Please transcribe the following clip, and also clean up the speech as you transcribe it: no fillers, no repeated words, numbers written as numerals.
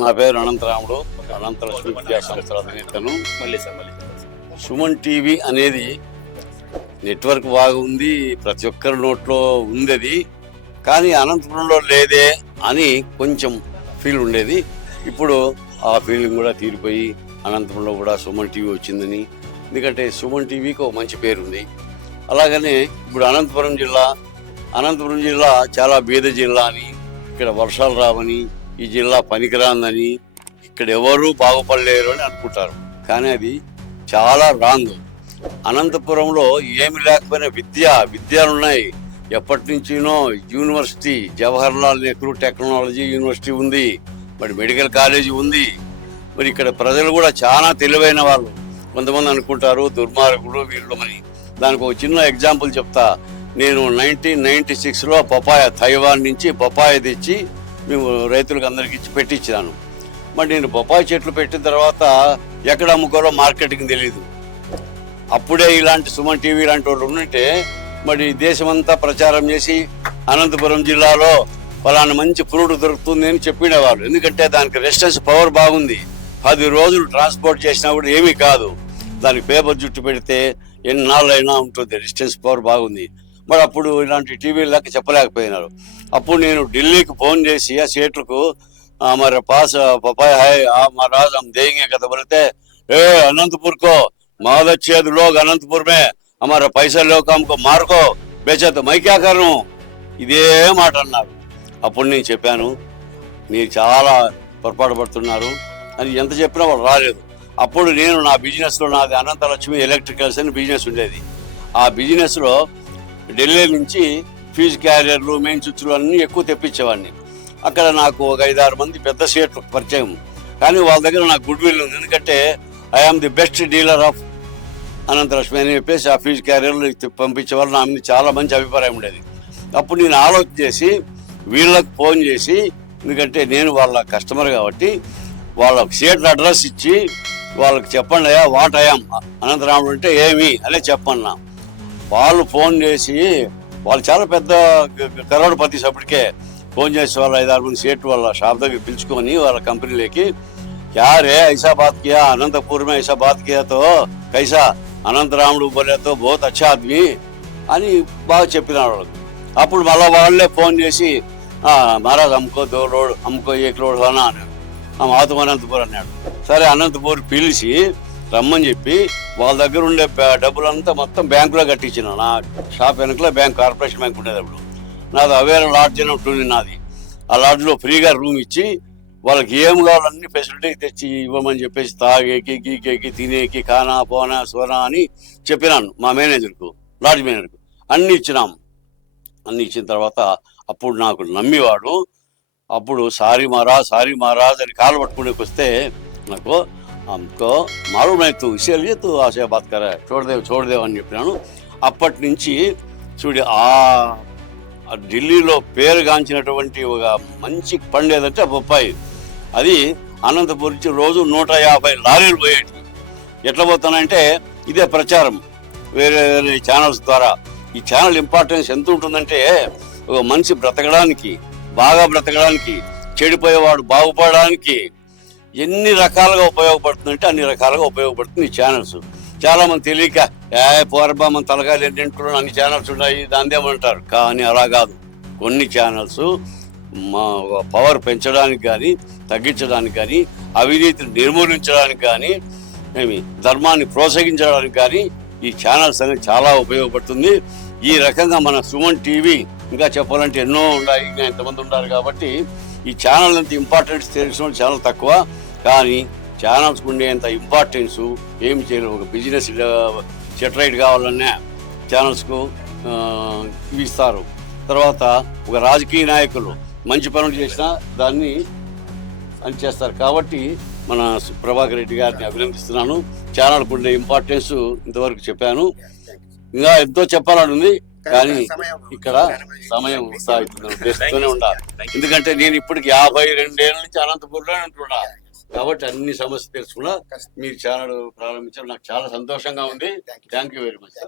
నా పేరు అనంతరాముడు, అనంతలక్ష్మి విద్యా సంస్థల అధినేతను. సుమన్ టీవీ అనేది నెట్వర్క్ బాగుంది, ప్రతి ఒక్కరి నోట్లో ఉంది అది. కానీ అనంతపురంలో లేదే అని కొంచెం ఫీల్ ఉండేది. ఇప్పుడు ఆ ఫీలింగ్ కూడా తీరిపోయి అనంతపురంలో కూడా సుమన్ టీవీ వచ్చిందని. ఎందుకంటే సుమన్ టీవీకి ఒక మంచి పేరుంది. అలాగనే ఇప్పుడు అనంతపురం జిల్లా చాలా బీద జిల్లా అని, ఇక్కడ వర్షాలు రావని, ఈ జిల్లా పనికిరాందని, ఇక్కడ ఎవరూ బాగుపడలేరు అని అనుకుంటారు. కానీ అది చాలా రాంగ్. అనంతపురంలో ఏమి లేకపోయినా విద్యలున్నాయి. ఎప్పటి నుంచినో university, Jawaharlal Nehru technology university ఉంది, మరి మెడికల్ కాలేజీ ఉంది. మరి ఇక్కడ ప్రజలు కూడా చాలా తెలివైన వాళ్ళు. కొంతమంది అనుకుంటారు దుర్మార్గులు వీళ్ళు అని. దానికి ఒక చిన్న ఎగ్జాంపుల్ చెప్తా. నేను 1996లో తైవాన్ నుంచి పపాయ తెచ్చి మేము రైతులకు అందరికి ఇచ్చి పెట్టించాను. మరి నేను బొప్పాయి చెట్లు పెట్టిన తర్వాత ఎక్కడ అమ్ముకోవాలో మార్కెటింగ్ తెలీదు. అప్పుడే ఇలాంటి సుమన్ టీవీ లాంటి వాళ్ళు ఉంటే మరి దేశమంతా ప్రచారం చేసి అనంతపురం జిల్లాలో ఫలానా మంచి ఫ్రూట్ దొరుకుతుంది అని చెప్పినవాళ్ళు. ఎందుకంటే దానికి రెసిస్టెన్స్ పవర్ బాగుంది. 10 రోజులు ట్రాన్స్పోర్ట్ చేసినా కూడా ఏమీ కాదు. దానికి పేపర్ జుట్టు పెడితే ఎన్నాళ్ళైనా ఉంటుంది, రెసిస్టెన్స్ పవర్ బాగుంది. మరి అప్పుడు ఇలాంటి టీవీ లెక్క చెప్పలేకపోయినారు. అప్పుడు నేను ఢిల్లీకి ఫోన్ చేసి ఆ సేట్లకు हमारे पास पपाया है, आप महाराज हम देंगे कहते बोलते अनंतपुर को मादच्छेद लोग अनंतपुर में हमारा पैसा लोग हमको मार को बेचा तो मैं क्या कर रहा हूँ ఇదే మాట అన్నారు. అప్పుడు నేను చెప్పాను మీరు చాలా పొరపాటు పడుతున్నారు అని. ఎంత చెప్పినా వాళ్ళు రాలేదు. అప్పుడు నేను నా బిజినెస్లో, నాది అనంతలక్ష్మి ఎలక్ట్రికల్స్ అని బిజినెస్ ఉండేది. ఆ బిజినెస్లో ఢిల్లీ నుంచి ఫీజు క్యారియర్లు, మెయిన్ స్విచ్లు అన్నీ ఎక్కువ తెప్పించేవాడిని. అక్కడ నాకు ఒక 5-6 మంది పెద్ద షేట్లు పరిచయం. కానీ వాళ్ళ దగ్గర నాకు గుడ్ విల్ ఉంది. ఎందుకంటే I am the best dealer of Ananthalakshmi అని చెప్పేసి ఆ ఫీజు క్యారియర్లు పంపించేవాళ్ళు. నా మీద చాలా మంచి అభిప్రాయం ఉండేది. అప్పుడు నేను ఆలోచన చేసి వీళ్ళకి ఫోన్ చేసి, ఎందుకంటే నేను వాళ్ళ కస్టమర్ కాబట్టి వాళ్ళకి షేట్ల అడ్రస్ ఇచ్చి వాళ్ళకి చెప్పండి అయ్యా వాట్ ఐఆమ్ అనంతరాముడు అంటే ఏమి అనే చెప్పన్నా. వాళ్ళు ఫోన్ చేసి, వాళ్ళు చాలా పెద్ద కరోడ్పతి సభ్యుడికే ఫోన్ చేసి వాళ్ళ 5-6 మంది సేట్ వాళ్ళ షాప్ దగ్గర పిలుచుకొని వాళ్ళ కంపెనీలోకి क्या रे ऐसा बात किया अनंतपुर में, ऐसा बात किया तो कैसा అనంతరాముడు बोले तो बहुत अच्छा आदमी అని బాగా చెప్పినారు వాళ్ళకి. అప్పుడు మళ్ళీ వాళ్ళే ఫోన్ చేసి మహారాజ్ हमको 2 लोड हमको 1 लोड होना అన్నాడు. మాతో అనంతపూర్ అన్నాడు. సరే అనంతపూర్ పిలిచి రమ్మని చెప్పి వాళ్ళ దగ్గర ఉండే డబ్బులంతా మొత్తం బ్యాంకులో కట్టించిన. నా షాప్ వెనకలో బ్యాంక్, కార్పొరేషన్ బ్యాంక్ ఉండేది. అప్పుడు నాది అవేర లాడ్జ్ అని ఉంటుంది నాది. ఆ లాడ్జ్లో ఫ్రీగా రూమ్ ఇచ్చి వాళ్ళకి ఏం కావాలన్నీ ఫెసిలిటీ తెచ్చి ఇవ్వమని చెప్పేసి తాగేకి, గీకేకి, తినేకి, ఖానా పోనా సోనా అని చెప్పినాను మా మేనేజర్కు, లాడ్జ్ మేనేజర్కు. అన్నీ ఇచ్చినాము. అన్నీ ఇచ్చిన తర్వాత అప్పుడు నాకు నమ్మివాడు. అప్పుడు సారీ మహారాజ్ అని కాలు పట్టుకునేకి వస్తే నాకు हमको मालूम नहीं तू इसीलिए तू आशा बात कर रहा है छोड़ दे అని చెప్పినాను. అప్పటి నుంచి చూడి ఆ ఢిల్లీలో పేరుగాంచినటువంటి ఒక మంచి పండు ఏదంటే బొప్పాయి. అది అనంతపురం నుంచి రోజు 150 లారీలు పోయేటి. ఎట్లా పోతానంటే ఇదే ప్రచారం వేరే వేరే ఛానల్స్ ద్వారా. ఈ ఛానల్ ఇంపార్టెన్స్ ఎంత ఉంటుందంటే ఒక మనిషి బ్రతకడానికి, బాగా బ్రతకడానికి, చెడిపోయేవాడు బాగుపడడానికి ఎన్ని రకాలుగా ఉపయోగపడుతుందంటే అన్ని రకాలుగా ఉపయోగపడుతుంది ఈ ఛానల్స్. చాలామంది తెలియక పోరబ్బా మన తలకాయలు ఎన్నింటున్నాను అన్ని ఛానల్స్ ఉన్నాయి దాందేమంటారు. కానీ అలా కాదు. కొన్ని ఛానల్స్ మా పవర్ పెంచడానికి కానీ, తగ్గించడానికి కానీ, అవినీతిని నిర్మూలించడానికి కానీ, ధర్మాన్ని ప్రోత్సహించడానికి కానీ ఈ ఛానల్స్ అనేది చాలా ఉపయోగపడుతుంది. ఈ రకంగా మన సుమన్ టీవీ ఇంకా చెప్పాలంటే ఎన్నో ఉన్నాయి, ఇంకా ఎంతమంది ఉన్నారు. కాబట్టి ఈ ఛానల్ అంత ఇంపార్టెన్స్ తెలిసిన చాలా తక్కువ. కానీ ఛానల్స్కి ఉండేంత ఇంపార్టెన్సు ఏమి చేయలేదు. ఒక బిజినెస్ సెటిలైట్ కావాలన్నా ఛానల్స్కు ఇవి ఇస్తారు. తర్వాత ఒక రాజకీయ నాయకులు మంచి పనులు చేసినా దాన్ని అని చేస్తారు. కాబట్టి మన ప్రభాకర్ రెడ్డి గారిని అభినందిస్తున్నాను. ఛానల్కి ఉండే ఇంపార్టెన్స్ ఇంతవరకు చెప్పాను. ఇంకా ఎంతో చెప్పాలని ఉంది, కానీ ఇక్కడ సమయం చేస్తూనే ఉండాలి. ఎందుకంటే నేను ఇప్పటికి 52 ఏళ్ళ నుంచి అనంతపూర్లోనే ఉంటున్నా. కాబట్టి అన్ని సమస్యలు తెలుసుకున్నా. మీరు ఛానల్ ప్రారంభించడం నాకు చాలా సంతోషంగా ఉంది. Thank you very much.